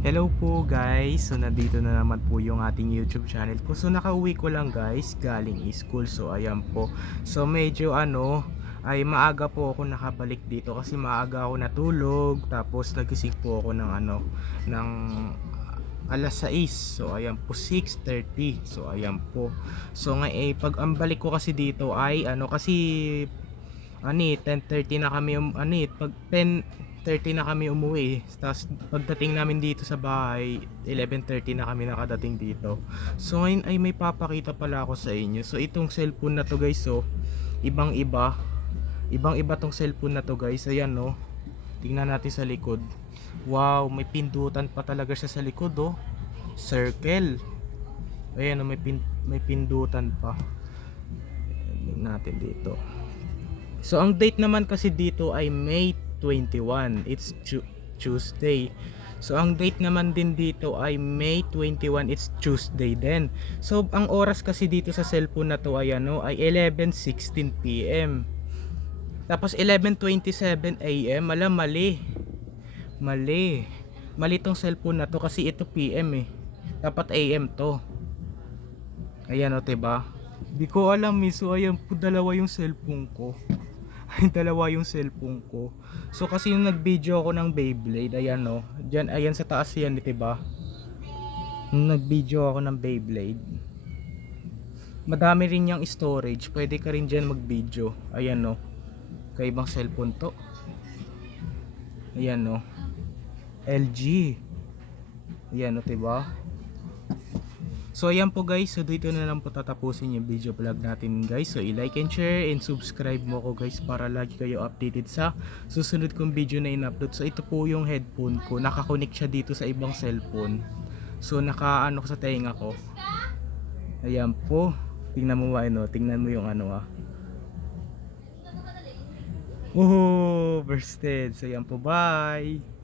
Hello po guys, so nandito na naman po yung ating YouTube channel ko. So nakauwi ko lang guys, galing school. So ayan po, so medyo ano ay maaga po ako nakabalik dito kasi maaga ako natulog. Tapos nagising po ako ng ano, ng alas 6 So ayan po 6.30 So ayan po. So nga eh, pag ang balik ko kasi dito ay ano kasi ani 10.30 na kami um, ani pag 10.30 na kami umuwi. Tapos pagdating namin dito sa bahay 11.30 na kami nakadating dito. So ngayon ay may papakita pala ako sa inyo. So itong cellphone na to guys so ibang iba. Ibang iba tong cellphone na to guys. Ayan no tingnan natin sa likod. Wow may pindutan pa talaga siya sa likod oh. Circle. Ayan oh, may, pin, may pindutan pa. Tingnan natin dito. So ang date naman kasi dito ay May 21. It's Tu- Tuesday. So ang date naman din dito ay May 21. It's Tuesday din. So ang oras kasi dito sa cellphone na to ay ano ay 11:16 PM. Tapos 11:27 AM, mala mali. Mali. Mali tong cellphone na to kasi ito PM eh. Dapat AM to. Ayan o, 'di ba? Di ko alam eh. So ayan po dalawa yung cellphone ko. Ay, dalawa yung cellphone ko. So kasi yung nag-video ako ng Beyblade, ayan no. Diyan ayan sa taas yan, 'di ba? Nag-video ako ng Beyblade. Madami rin yung storage. Pwede ka rin diyan mag-video. Ayan no. Kaibang cellphone to. Ayan no. LG. Ayan no, 'di ba? So ayan po guys, so dito na lang po tatapusin yung video vlog natin guys. So i-like and share and subscribe mo ko guys para lagi kayo updated sa susunod kong video na in-upload. So ito po yung headphone ko, nakakonect siya dito sa ibang cellphone. So naka ano ko sa tenga ko. Ayan po. Tingnan mo ano, tingnan mo yung ano ah. Woohoo! Bursted. So yan po, bye!